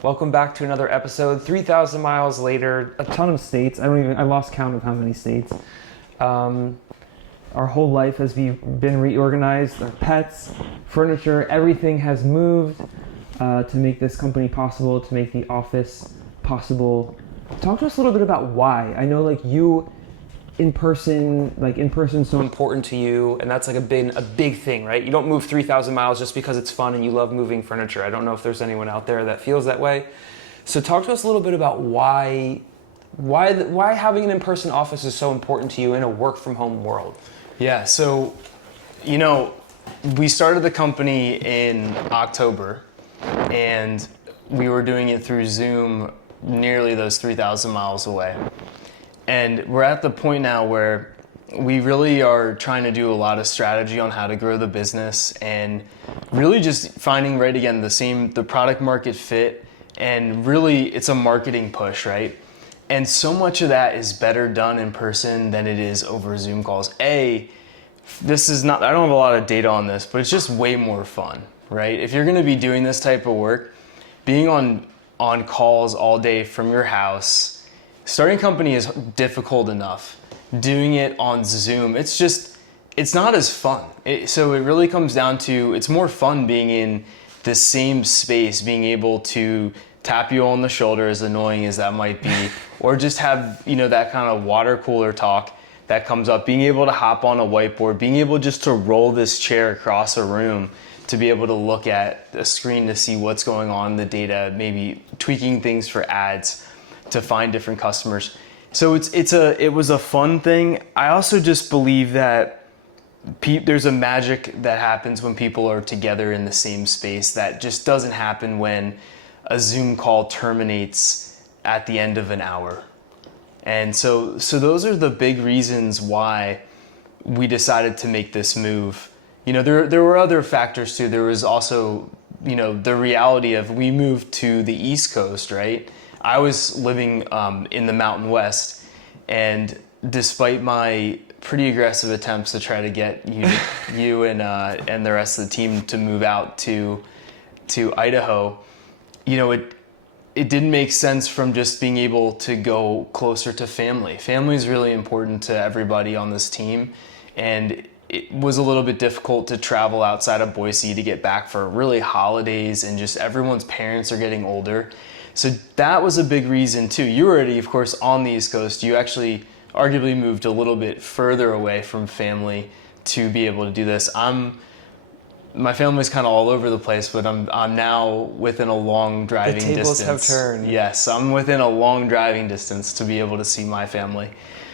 Welcome back to another episode. 3,000 miles later, a ton of states. I lost count of how many states. Our whole life has been reorganized. Our pets, furniture, everything has moved to make this company possible, to make the office possible. Talk to us a little bit about why. I know in person is so important to you, and that's been a big thing, right? You don't move 3,000 miles just because it's fun and you love moving furniture. I don't know if there's anyone out there that feels that way. So talk to us a little bit about why having an in-person office is so important to you in a work-from-home world. Yeah, so, we started the company in October, and we were doing it through Zoom nearly those 3,000 miles away. And we're at the point now where we really are trying to do a lot of strategy on how to grow the business and really just finding the product market fit, and really it's a marketing push, right? And so much of that is better done in person than it is over Zoom calls. I don't have a lot of data on this, but it's just way more fun, right? If you're gonna be doing this type of work, being on calls all day from your house, starting a company is difficult enough. Doing it on Zoom, it's not as fun. So it really comes down to, it's more fun being in the same space, being able to tap you on the shoulder, as annoying as that might be, or just have, that kind of water cooler talk that comes up, being able to hop on a whiteboard, being able just to roll this chair across a room to be able to look at a screen to see what's going on in the data, maybe tweaking things for ads to find different customers. So it was a fun thing. I also just believe that there's a magic that happens when people are together in the same space that just doesn't happen when a Zoom call terminates at the end of an hour. And so those are the big reasons why we decided to make this move. There were other factors too. There was also, the reality of, we moved to the East Coast, right? I was living in the Mountain West, and despite my pretty aggressive attempts to try to get you and the rest of the team to move out to Idaho, it didn't make sense from just being able to go closer to family. Family is really important to everybody on this team, and it was a little bit difficult to travel outside of Boise to get back for really holidays, and just everyone's parents are getting older. So that was a big reason too. You were already, of course, on the East Coast. You actually arguably moved a little bit further away from family to be able to do this. My family's kind of all over the place, but I'm now within a long driving distance. The tables have turned. Yes, I'm within a long driving distance to be able to see my family.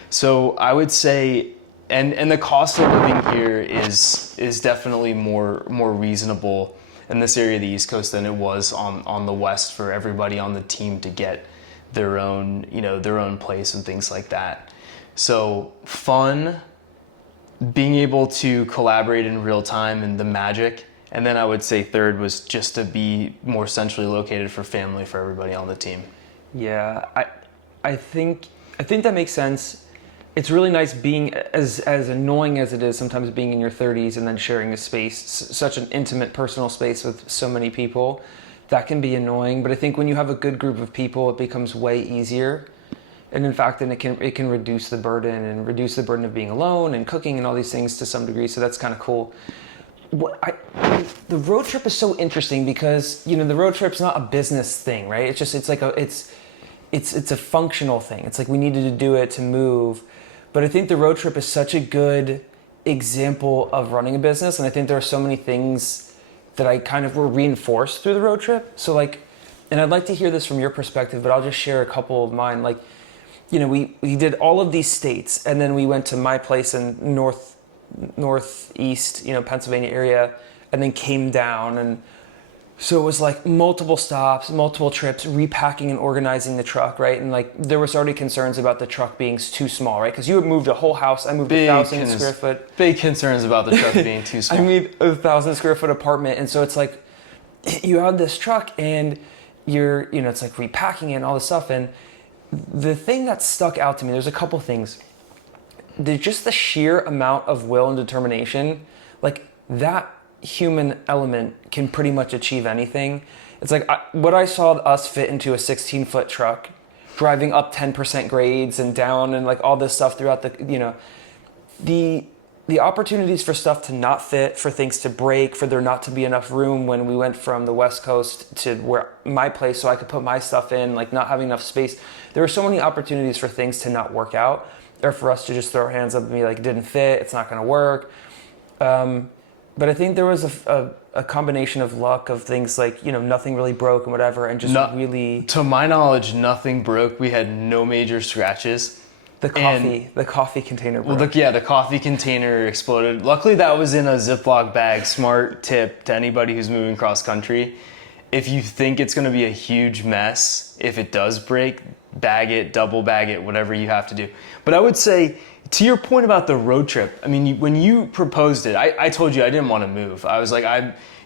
So I would say, and the cost of living here is definitely more reasonable in this area of the East Coast than it was on the West for everybody on the team to get their own place and things like that. So fun, being able to collaborate in real time, and the magic. And then I would say third was just to be more centrally located for family, for everybody on the team. Yeah, I think that makes sense. It's really nice being, as annoying as it is sometimes, being in your 30s and then sharing a space, such an intimate personal space with so many people. That can be annoying, but I think when you have a good group of people, it becomes way easier. And in fact, then it can reduce the burden of being alone and cooking and all these things to some degree. So that's kind of cool. The road trip is so interesting because the road trip's not a business thing, right? It's a functional thing. It's like we needed to do it to move. But I think the road trip is such a good example of running a business. And I think there are so many things that I kind of were reinforced through the road trip. So and I'd like to hear this from your perspective, but I'll just share a couple of mine. We did all of these states, and then we went to my place in northeast, Pennsylvania area, and then came down. And so it was multiple stops, multiple trips, repacking and organizing the truck, right? And there was already concerns about the truck being too small, right? Because you had moved a whole house. I moved 1,000 square foot. Big concerns about the truck being too small. I moved 1,000 square foot apartment. And so it's you have this truck and you're, it's repacking it and all this stuff. And the thing that stuck out to me, there's a couple things. Just the sheer amount of will and determination, that human element can pretty much achieve anything. It's like what I saw us fit into a 16-foot truck, driving up 10% grades and down and like all this stuff throughout the opportunities for stuff to not fit, for things to break, for there not to be enough room when we went from the West Coast to where my place so I could put my stuff in, like not having enough space. There were so many opportunities for things to not work out, or for us to just throw our hands up and be like, it didn't fit, it's not going to work. But I think there was a combination of luck, of things like, nothing really broke and whatever, and just really... To my knowledge, nothing broke. We had no major scratches. The coffee container broke. Well, the coffee container exploded. Luckily, that was in a Ziploc bag. Smart tip to anybody who's moving cross country. If you think it's going to be a huge mess, if it does break, bag it, double bag it, whatever you have to do. But I would say, to your point about the road trip, I mean, when you proposed it, I told you I didn't want to move. I was like,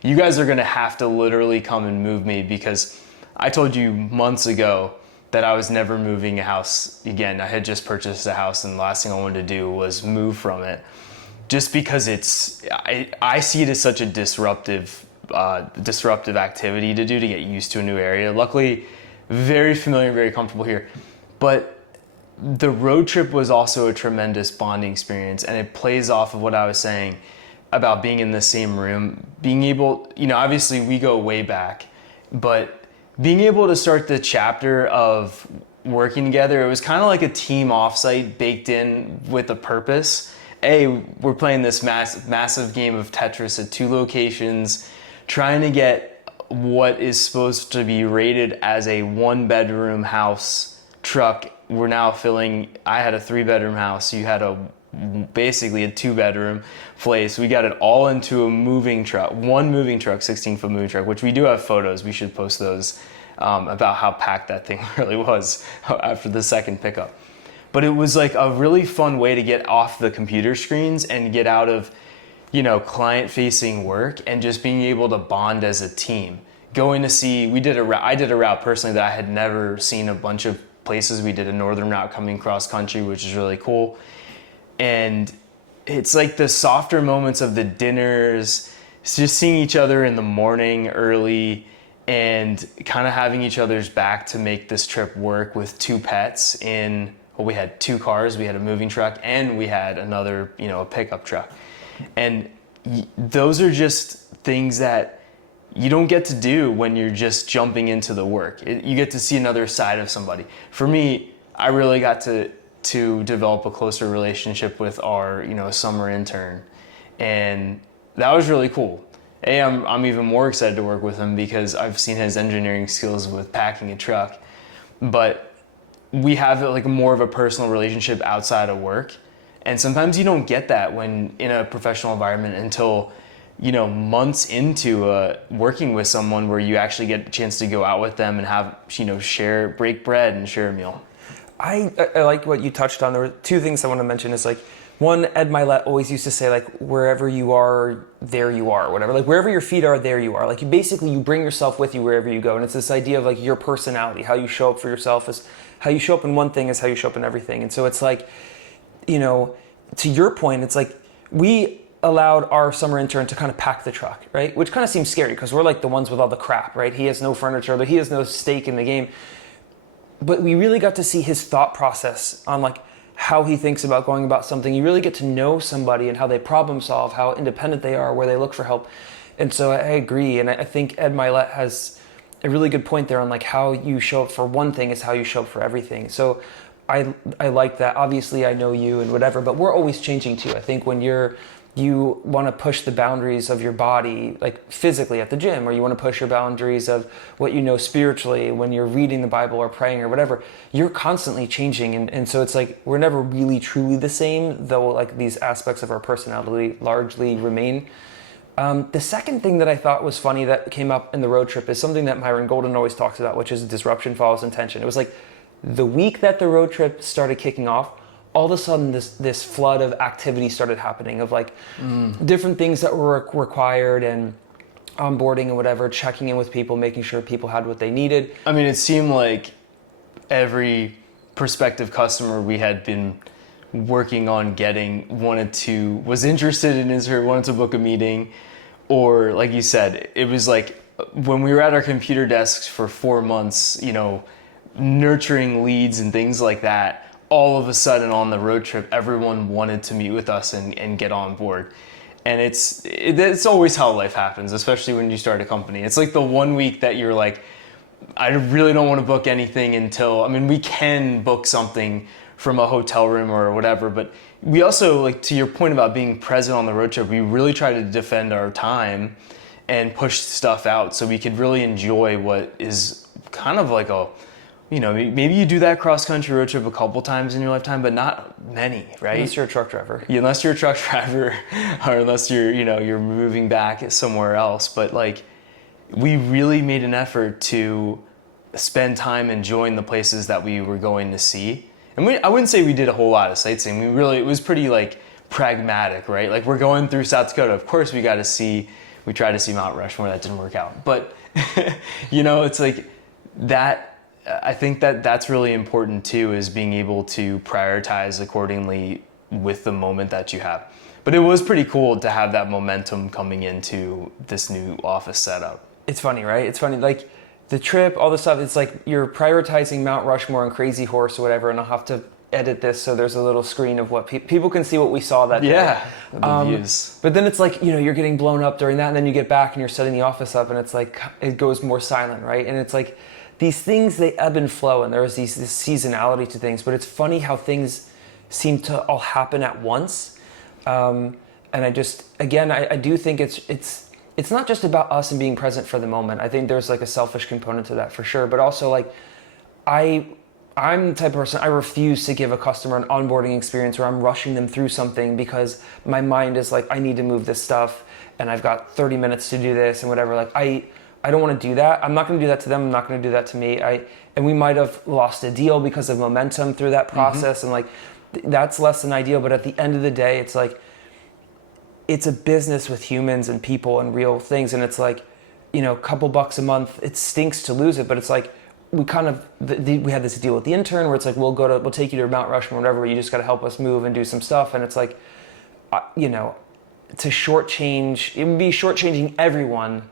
you guys are going to have to literally come and move me, because I told you months ago that I was never moving a house again. I had just purchased a house, and the last thing I wanted to do was move from it, just because I see it as such a disruptive activity to do, to get used to a new area. Luckily, very familiar, very comfortable here. But the road trip was also a tremendous bonding experience, and it plays off of what I was saying about being in the same room, being able, obviously we go way back, but being able to start the chapter of working together, it was kind of like a team offsite baked in with a purpose. We're playing this massive game of Tetris at 2 locations, trying to get what is supposed to be rated as a 1-bedroom one truck. We're now I had a 3-bedroom house, you had basically a 2-bedroom place. We got it all into a moving truck, 16-foot moving truck, which we do have photos. We should post those about how packed that thing really was after the second pickup. But it was like a really fun way to get off the computer screens and get out of, client-facing work, and just being able to bond as a team. Going to see, I did a route personally that I had never seen a bunch of places. We did a northern route coming cross country, which is really cool. And it's like the softer moments of the dinners, just seeing each other in the morning early, and kind of having each other's back to make this trip work with 2 pets we had 2 cars, we had a moving truck, and we had another, a pickup truck. And those are just things that you don't get to do when you're just jumping into the work. You get to see another side of somebody. For me, I really got to develop a closer relationship with our, summer intern. And that was really cool. I'm even more excited to work with him because I've seen his engineering skills with packing a truck. But we have like more of a personal relationship outside of work. And sometimes you don't get that when in a professional environment until, months into working with someone where you actually get a chance to go out with them and have, break bread and share a meal. I like what you touched on. There were 2 things I want to mention. Is like, one, Ed Milet always used to say, like, wherever you are, there you are, whatever. Like, wherever your feet are, there you are. Like, you bring yourself with you wherever you go. And it's this idea of, like, your personality, how you show up for yourself is how you show up in one thing is how you show up in everything. And so it's like, to your point, it's like we allowed our summer intern to kind of pack the truck, right? Which kind of seems scary because we're like the ones with all the crap, right? He has no furniture, but he has no stake in the game. But we really got to see his thought process on like how he thinks about going about something. You really get to know somebody and how they problem solve, how independent they are, where they look for help. And so I agree. And I think Ed Milet has a really good point there on like how you show up for one thing is how you show up for everything. So I like that. Obviously I know you and whatever, but we're always changing too. I think when you want to push the boundaries of your body, like physically at the gym, or you want to push your boundaries of what you know spiritually when you're reading the Bible or praying or whatever, you're constantly changing. And so it's like, we're never really truly the same, though like these aspects of our personality largely remain. The second thing that I thought was funny that came up in the road trip is something that Myron Golden always talks about, which is disruption follows intention. It was like the week that the road trip started kicking off, all of a sudden this flood of activity started happening of like different things that were required and onboarding and whatever, checking in with people, making sure people had what they needed. I mean, it seemed like every prospective customer we had been working on getting was interested in Instahear, wanted to book a meeting, or like you said, it was like when we were at our computer desks for 4 months, nurturing leads and things like that, all of a sudden on the road trip, everyone wanted to meet with us and get on board. And it's always how life happens, especially when you start a company. It's like the 1 week that you're like, I really don't want to book anything until, we can book something from a hotel room or whatever, but we also, like, to your point about being present on the road trip, we really try to defend our time and push stuff out so we could really enjoy what is kind of like maybe you do that cross-country road trip a couple times in your lifetime, but not many, right? Unless you're a truck driver. Yeah, unless you're a truck driver, or unless you're moving back somewhere else. But like, we really made an effort to spend time enjoying the places that we were going to see. And I wouldn't say we did a whole lot of sightseeing. It was pretty like pragmatic, right? Like, we're going through South Dakota. Of course, we tried to see Mount Rushmore. That didn't work out. But, it's like that. I think that's really important too, is being able to prioritize accordingly with the moment that you have. But it was pretty cool to have that momentum coming into this new office setup. It's funny, right? It's funny, like the trip, all the stuff, it's like you're prioritizing Mount Rushmore and Crazy Horse or whatever, and I'll have to edit this so there's a little screen of what people can see what we saw that day. Yeah, the views. But then it's like, you're getting blown up during that, and then you get back and you're setting the office up, and it's like, it goes more silent, right? And it's like, these things, they ebb and flow, and there's this seasonality to things, but it's funny how things seem to all happen at once. And I do think it's not just about us and being present for the moment. I think there's like a selfish component to that for sure, but also like I'm the type of person, I refuse to give a customer an onboarding experience where I'm rushing them through something because my mind is like, I need to move this stuff and I've got 30 minutes to do this and whatever. Like I don't want to do that. I'm not going to do that to them. I'm not going to do that to me. And we might have lost a deal because of momentum through that process. And like, that's less than ideal. But at the end of the day, it's like, it's a business with humans and people and real things. And it's like, a couple bucks a month, it stinks to lose it. But it's like, we had this deal with the intern where it's like, we'll take you to Mount Rushmore or whatever, you just got to help us move and do some stuff. And it's like, to shortchange, it would be shortchanging everyone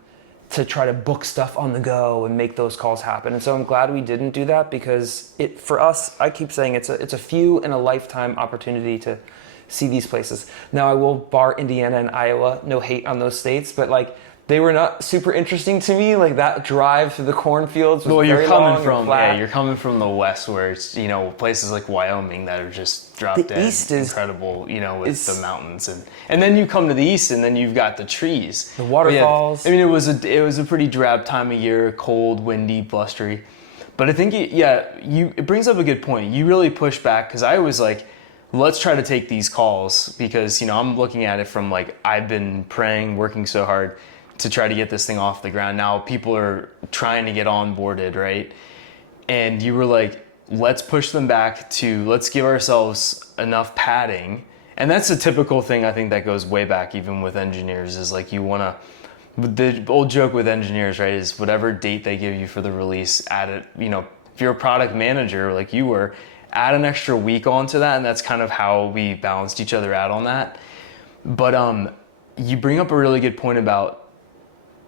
to try to book stuff on the go and make those calls happen. And so I'm glad we didn't do that, because for us, I keep saying it's a few in a lifetime opportunity to see these places. Now I will bar Indiana and Iowa, no hate on those states, but like, they were not super interesting to me. Like, that drive through the cornfields was very long and flat. You're coming from the west, where it's places like Wyoming that are just drop dead. The east is incredible, with the mountains, and then you come to the east, and then you've got the trees, the waterfalls. It was a pretty drab time of year, cold, windy, blustery. But I think it brings up a good point. You really push back, because I was like, let's try to take these calls, because I'm looking at it from like, I've been praying, working so hard to try to get this thing off the ground. Now people are trying to get onboarded, right? And you were like, let's push them back to, let's give ourselves enough padding. And that's a typical thing, I think, that goes way back even with engineers, is like, the old joke with engineers, right, is whatever date they give you for the release, add it, if you're a product manager like you were, add an extra week onto that. And that's kind of how we balanced each other out on that. But you bring up a really good point about,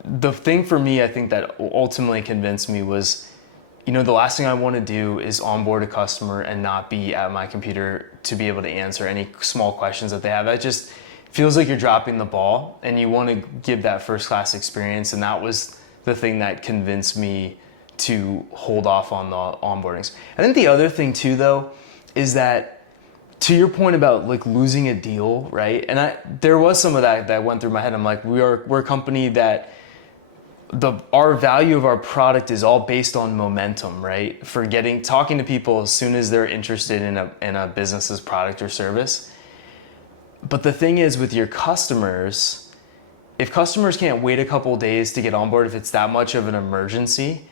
the thing for me, I think, that ultimately convinced me was, the last thing I want to do is onboard a customer and not be at my computer to be able to answer any small questions that they have. That just feels like you're dropping the ball, and you want to give that first class experience. And that was the thing that convinced me to hold off on the onboardings. I think the other thing too, though, is that, to your point about like losing a deal, right? And there was some of that went through my head. I'm like, we're a company that our value of our product is all based on momentum, right? For talking to people as soon as they're interested in a business's product or service. But the thing is, with your customers, if customers can't wait a couple days to get on board, if it's that much of an emergency,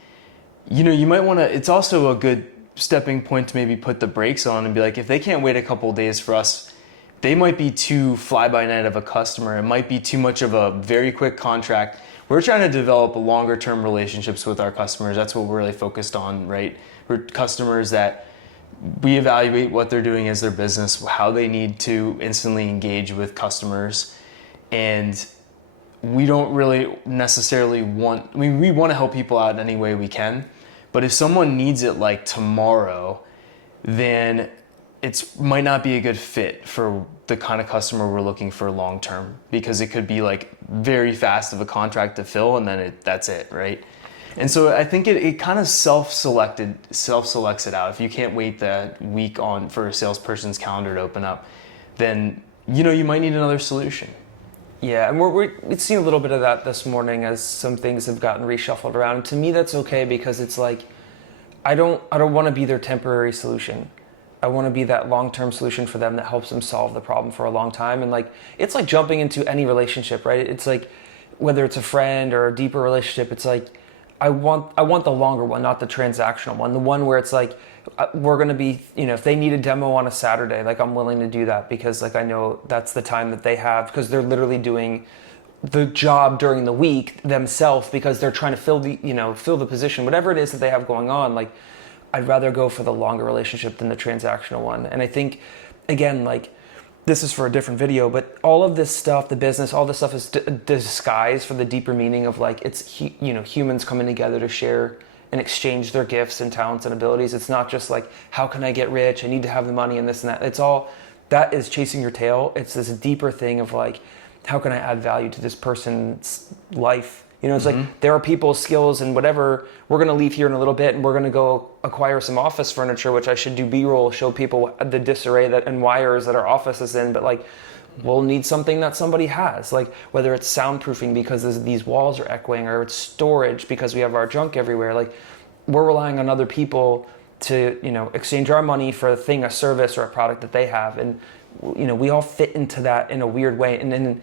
you might want to, it's also a good stepping point to maybe put the brakes on and be like, if they can't wait a couple days for us, they might be too fly-by-night of a customer. It might be too much of a very quick contract. We're trying to develop longer-term relationships with our customers. That's what we're really focused on, right? We're customers that we evaluate what they're doing as their business, how they need to instantly engage with customers. And we don't really necessarily want, we want to help people out in any way we can, but if someone needs it like tomorrow, then it might not be a good fit for the kind of customer we're looking for long term, because it could be like very fast of a contract to fill and then that's it, right? And so I think it kind of self-selects it out. If you can't wait that week on for a salesperson's calendar to open up, then you might need another solution. Yeah, and we've seen a little bit of that this morning as some things have gotten reshuffled around. And to me, that's okay, because it's like, I don't want to be their temporary solution. I want to be that long-term solution for them that helps them solve the problem for a long time. And like, it's like jumping into any relationship, right? It's like, whether it's a friend or a deeper relationship, it's like, I want the longer one, not the transactional one. The one where it's like, we're going to be, if they need a demo on a Saturday, like I'm willing to do that, because like I know that's the time that they have, because they're literally doing the job during the week themselves, because they're trying to fill the position, whatever it is that they have going on. Like, I'd rather go for the longer relationship than the transactional one. And I think, again, like, this is for a different video, but all of this stuff, the business, all this stuff is disguised for the deeper meaning of like, it's humans coming together to share and exchange their gifts and talents and abilities. It's not just like, how can I get rich? I need to have the money and this and that. It's all, that is chasing your tail. It's this deeper thing of like, how can I add value to this person's life? It's like, there are people's skills and whatever. We're going to leave here in a little bit and we're going to go acquire some office furniture, which I should do B-roll, show people the disarray and wires that our office is in. But like, we'll need something that somebody has, like whether it's soundproofing because these walls are echoing, or it's storage because we have our junk everywhere. Like, we're relying on other people to, exchange our money for a service or a product that they have. And, we all fit into that in a weird way. And then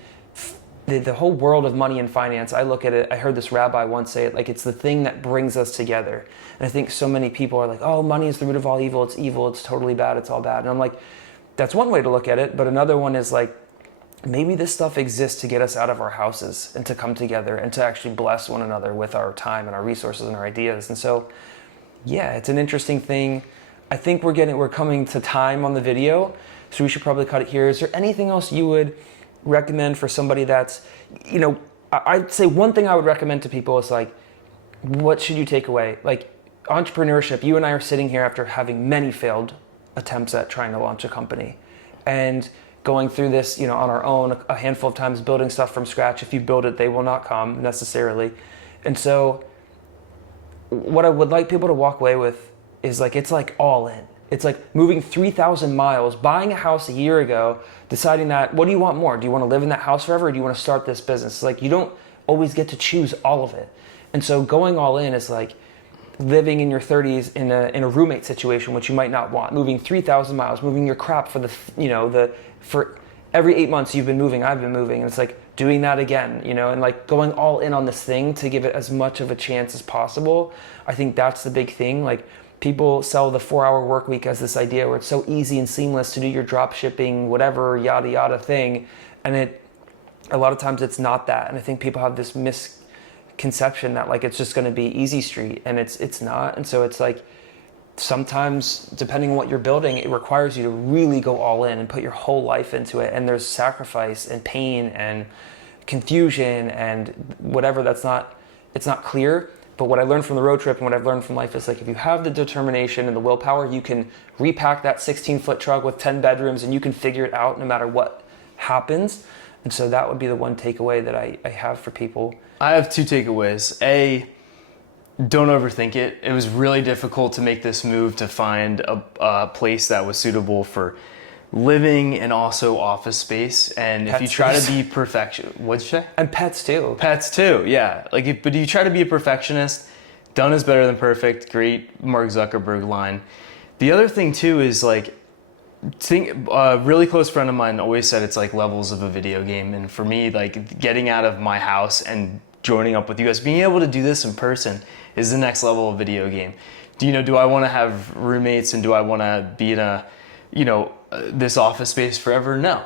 the whole world of money and finance, I look at it, I heard this rabbi once say it, like, it's the thing that brings us together. And I think so many people are like, oh, money is the root of all evil, it's totally bad, it's all bad. And I'm like, that's one way to look at it, but another one is like, maybe this stuff exists to get us out of our houses and to come together and to actually bless one another with our time and our resources and our ideas. And so, yeah, it's an interesting thing. I think we're coming to time on the video, so we should probably cut it here. Is there anything else you would recommend for somebody that's, I'd say one thing I would recommend to people is like, what should you take away? Like, entrepreneurship, you and I are sitting here after having many failed attempts at trying to launch a company and going through this, on our own a handful of times, building stuff from scratch. If you build it, they will not come necessarily. And so what I would like people to walk away with is like, it's like all in. It's like moving 3,000 miles, buying a house a year ago, deciding that, what do you want more? Do you want to live in that house forever, or do you want to start this business? It's like, you don't always get to choose all of it. And so going all in is like living in your 30s in a roommate situation, which you might not want, moving 3,000 miles, moving your crap for every 8 months you've been moving, I've been moving. And it's like doing that again, and like going all in on this thing to give it as much of a chance as possible. I think that's the big thing. Like, people sell the 4-hour work week as this idea where it's so easy and seamless to do your drop shipping, whatever, yada, yada thing. And a lot of times it's not that. And I think people have this misconception that like, it's just going to be easy street, and it's not. And so it's like, sometimes depending on what you're building, it requires you to really go all in and put your whole life into it. And there's sacrifice and pain and confusion and whatever it's not clear. But what I learned from the road trip and what I've learned from life is like, if you have the determination and the willpower, you can repack that 16-foot truck with 10 bedrooms and you can figure it out no matter what happens. And so that would be the one takeaway that I have for people. I have two takeaways. A, don't overthink it. It was really difficult to make this move to find a place that was suitable for living and also office space. And Pet if you try space. to be perfection, what'd you say? And pets too. Pets too, yeah. Like, but you try to be a perfectionist, done is better than perfect. Great Mark Zuckerberg line. The other thing too is like, a really close friend of mine always said it's like levels of a video game. And for me, like, getting out of my house and joining up with you guys, being able to do this in person is the next level of video game. Do I want to have roommates and do I want to be in a, this office space forever? No.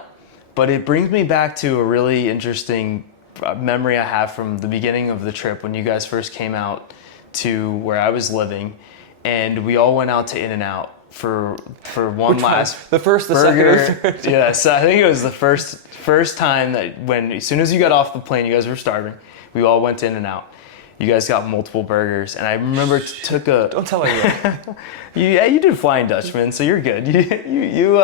But it brings me back to a really interesting memory I have from the beginning of the trip when you guys first came out to where I was living, and we all went out to In-N-Out for one last The first, the burger. second, or third? Yeah, so I think it was the first time that when as soon as you got off the plane, you guys were starving. We all went in and out. You guys got multiple burgers, and I remember took a. Don't tell anyone. You did Flying Dutchman, so you're good. You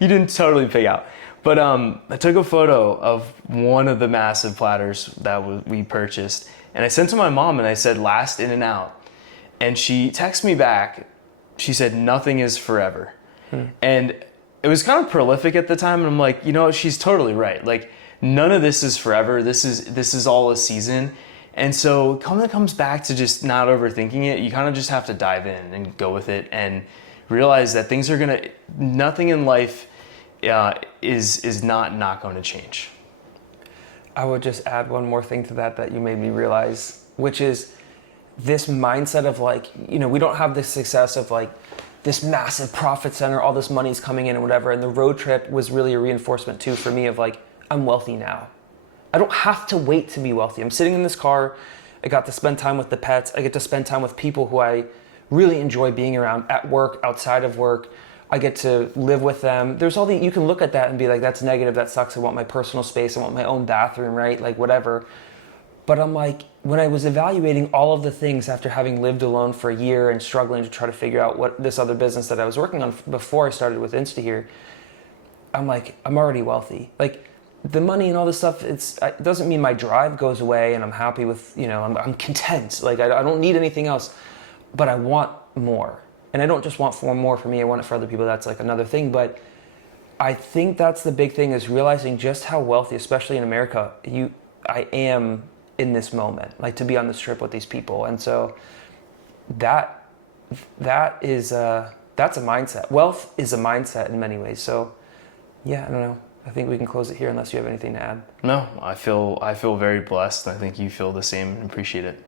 didn't totally pig out. But I took a photo of one of the massive platters that we purchased, and I sent to my mom, and I said last in and out, and she texted me back. She said nothing is forever, and it was kind of prolific at the time, and I'm like, she's totally right. Like none of this is forever. This is all a season. And so it kind of comes back to just not overthinking it. You kind of just have to dive in and go with it and realize that nothing in life is not going to change. I would just add one more thing to that you made me realize, which is this mindset of like, we don't have the success of like this massive profit center, all this money's coming in and whatever. And the road trip was really a reinforcement too for me of like, I'm wealthy now. I don't have to wait to be wealthy. I'm sitting in this car. I got to spend time with the pets. I get to spend time with people who I really enjoy being around at work, outside of work. I get to live with them. There's all you can look at that and be like, that's negative, that sucks. I want my personal space. I want my own bathroom, right? Like whatever. But I'm like, when I was evaluating all of the things after having lived alone for a year and struggling to try to figure out what this other business that I was working on before I started with InstaHear, I'm like, I'm already wealthy. Like, the money and all this stuff, it doesn't mean my drive goes away and I'm happy with, I'm content. Like I don't need anything else, but I want more. And I don't just want more for me, I want it for other people. That's like another thing. But I think that's the big thing is realizing just how wealthy, especially in America, I am in this moment, like to be on this trip with these people. And so that is, that's a mindset. Wealth is a mindset in many ways. So yeah, I don't know. I think we can close it here unless you have anything to add. No, I feel very blessed. I think you feel the same and appreciate it.